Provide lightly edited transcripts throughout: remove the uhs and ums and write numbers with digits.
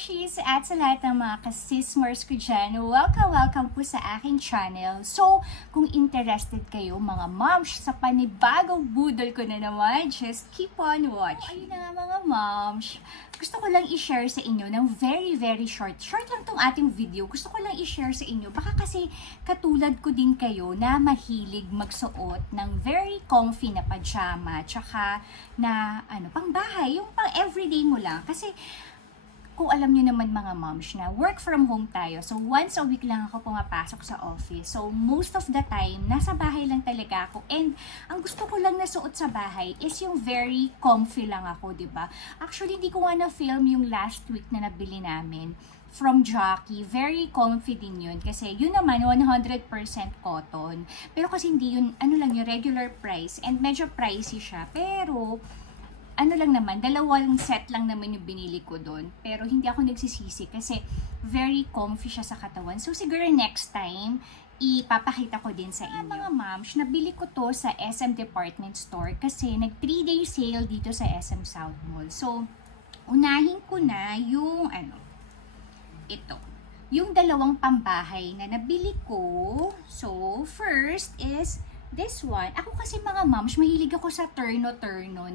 Momshies at sa lahat ng mga kasismers ko dyan, welcome po sa aking channel. So, kung interested kayo mga moms sa panibagong budol ko na naman, just keep on watching. Ayun na nga mga moms, gusto ko lang i-share sa inyo ng very short lang tong ating video. Gusto ko lang i-share sa inyo, baka kasi katulad ko din kayo na mahilig magsuot ng very comfy na pajama, tsaka na pang bahay, yung pang everyday mo lang. Kasi kung alam niyo naman mga moms na work from home tayo, so once a week lang ako pumapasok sa office. So most of the time, nasa bahay lang talaga ako. And ang gusto ko lang na suot sa bahay is yung very comfy lang ako, diba? Actually, hindi ko nga na-film yung last week na nabili namin from Jockey. Very comfy din yun. Kasi yun naman, 100% cotton. Pero kasi hindi yun, lang yung regular price. And medyo pricey siya. Pero lang naman, dalawang set lang naman yung binili ko doon. Pero hindi ako nagsisisi kasi very comfy siya sa katawan. So siguro next time, ipapakita ko din sa inyo. Mga moms, nabili ko to sa SM Department Store kasi nag 3-day sale dito sa SM South Mall. So, unahin ko na yung ito. Yung dalawang pambahay na nabili ko. So, first is this one. Ako kasi mga moms, mahilig ako sa turno-turno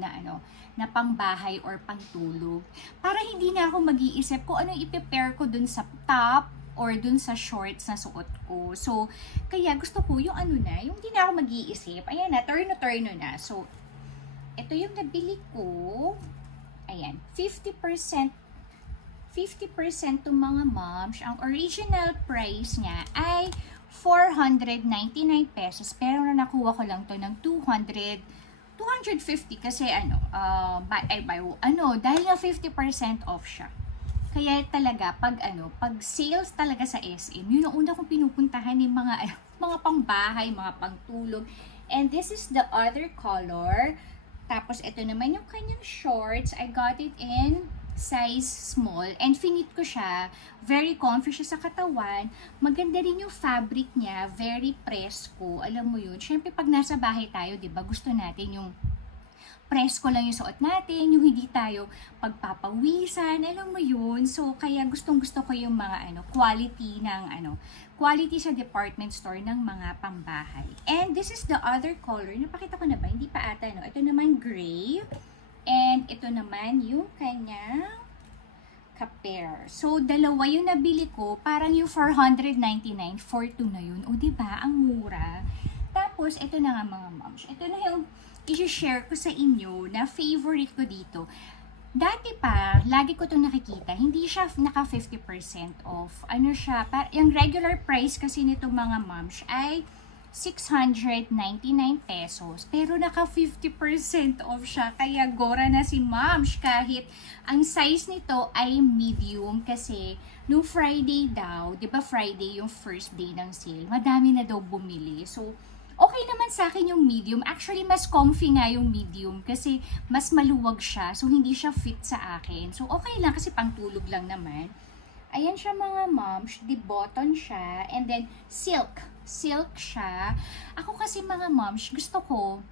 na pangbahay or pangtulog. Para hindi na ako mag-iisip kung ano i-prepare ko dun sa top or dun sa shorts na suot ko. So, kaya gusto ko yung yung hindi na ako mag-iisip. Ayan na, turno-turno na. So, ito yung nabili ko. Ayan, 50% to mga moms. Ang original price niya ay 499 pesos. Pero na nakuha ko lang to ng 250 kasi dahil nga 50% off siya. Kaya talaga pag sales talaga sa SM, yun ang una kong pinupuntahan ng mga pangbahay, mga pangtulog. And this is the other color. Tapos ito naman yung kanyang shorts. I got it in size small and finit ko siya. Very comfy siya sa katawan. Maganda rin yung fabric niya, very presko. Alam mo yun, syempre pag nasa bahay tayo, 'di ba? Gusto natin yung presko lang yung suot natin, yung hindi tayo pagpapawisan, alam mo yun. So kaya gustong-gusto ko yung mga quality quality sa department store ng mga pambahay. And this is the other color. Napakita ko na ba? Hindi pa ata, Ito naman gray. And ito naman yung kanyang ka-pair. So, dalawa yung nabili ko. Parang yung 499 for 2 na yun. O, diba? Ang mura. Tapos, ito na nga mga moms. Ito na yung i-share ko sa inyo na favorite ko dito. Dati pa, lagi ko itong nakikita. Hindi siya naka 50% off. Yung regular price kasi nito mga moms ay 699 pesos. Pero naka 50% off siya. Kaya gora na si moms kahit ang size nito ay medium kasi nung Friday daw, 'di ba Friday yung first day ng sale, madami na daw bumili. So, okay naman sa akin yung medium. Actually, mas comfy nga yung medium kasi mas maluwag siya. So, hindi siya fit sa akin. So, okay lang kasi pangtulog lang naman. Ayan siya mga moms, di button siya, and then silk siya. Ako kasi mga moms, gusto ko,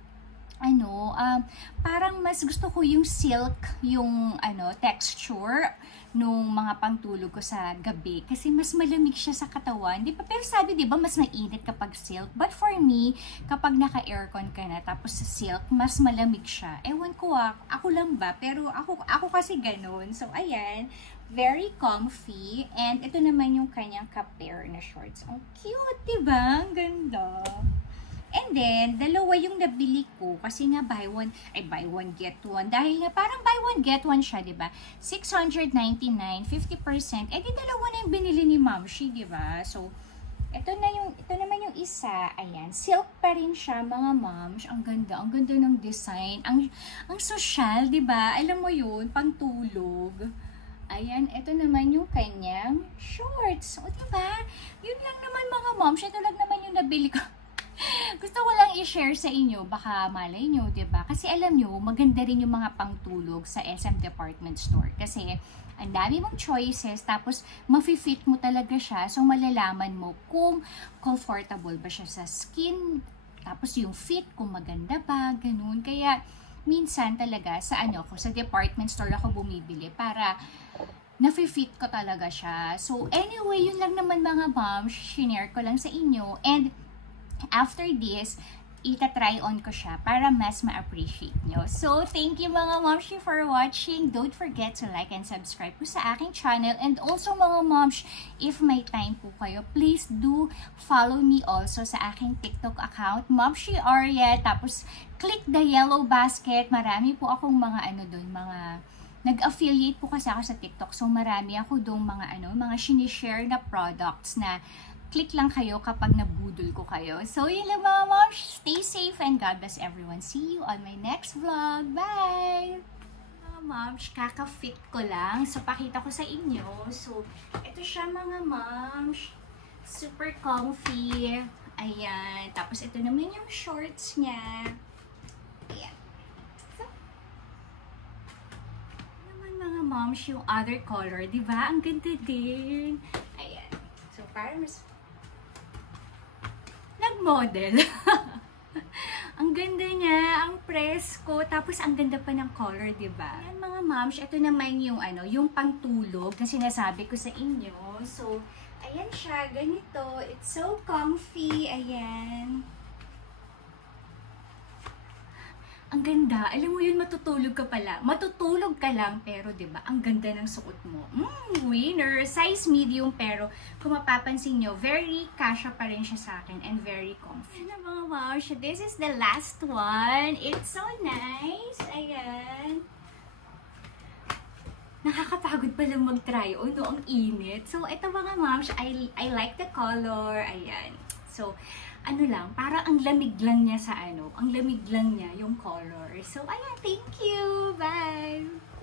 parang mas gusto ko yung silk, yung texture nung mga pangtulog ko sa gabi kasi mas malamig siya sa katawan, di ba? Pero sabi, di ba, mas mainit kapag silk. But for me, kapag naka-aircon ka na tapos sa silk, mas malamig siya. Ewan ko ako lang ba? Pero ako kasi ganun. So, ayan, very comfy. And ito naman yung kanyang ka-pair na shorts. Ang cute, di ba? Ang ganda. And then, dalawa yung nabili ko kasi nga buy one get one. Dahil nga parang buy one get one siya, 'di ba? 699, 50%. Eh di dalawa na yung binili ni Momshi, 'di ba? So, ito naman yung isa. Ayan, silk pa rin siya, mga moms. Ang ganda ng design. Ang social, 'di ba? Alam mo 'yun, pangtulog. Ayan, ito naman yung kanyang shorts. O, 'di ba? Yun lang naman mga moms. Ito lang naman yung nabili ko. Gusto ko lang i-share sa inyo, baka malay nyo, 'di ba? Kasi alam nyo, maganda rin yung mga pangtulog sa SM Department Store. Kasi ang dami mong choices, tapos mafi-fit mo talaga siya. So malalaman mo kung comfortable ba siya sa skin, tapos yung fit, kung maganda ba, ganun. Kaya minsan talaga sa sa department store ako bumibili para nafe-fit ko talaga siya. So, anyway, yun lang naman mga moms, shinare ko lang sa inyo. And after this, itatry on ko siya para mas ma-appreciate nyo. So, thank you mga momshi for watching. Don't forget to like and subscribe po sa aking channel. And also mga moms, if may time po kayo, please do follow me also sa aking TikTok account, Momshi Arya. Tapos, click the yellow basket. Marami po akong mga doon, mga nag-affiliate po kasi ako sa TikTok. So, marami ako doon mga sinishare na products na click lang kayo kapag nabudol ko kayo. So, yun lang mga moms. Stay safe and God bless everyone. See you on my next vlog. Bye! Mga moms, kaka-fit ko lang. So, pakita ko sa inyo. So, ito siya mga moms. Super comfy. Ayan. Tapos, ito naman yung shorts niya. Ayan. So, naman mga moms, yung other color. Diba? Ang ganda din. Ayan. So, parang mas nag-model. Ang ganda niya, ang presko, tapos ang ganda pa ng color, 'di ba? Ayan mga moms, ito naman yung yung pantulog na sinasabi ko sa inyo. So, ayan siya, ganito. It's so comfy, ayan. Ang ganda. Alam mo yun, matutulog ka pala. Matutulog ka lang, pero 'di ba? Ang ganda ng suot mo. Winner. Size medium, pero kung mapapansin nyo, very kasya pa rin siya sa akin and very comfy. Ayan mga wow, this is the last one. It's so nice. Ayan. Nakakapagod pala mag-try on, no? Ang init. So, ito mga moms, I like the color. Ayan. So, parang ang lamig lang niya sa ang lamig lang niya yung color. So, ayan, thank you! Bye!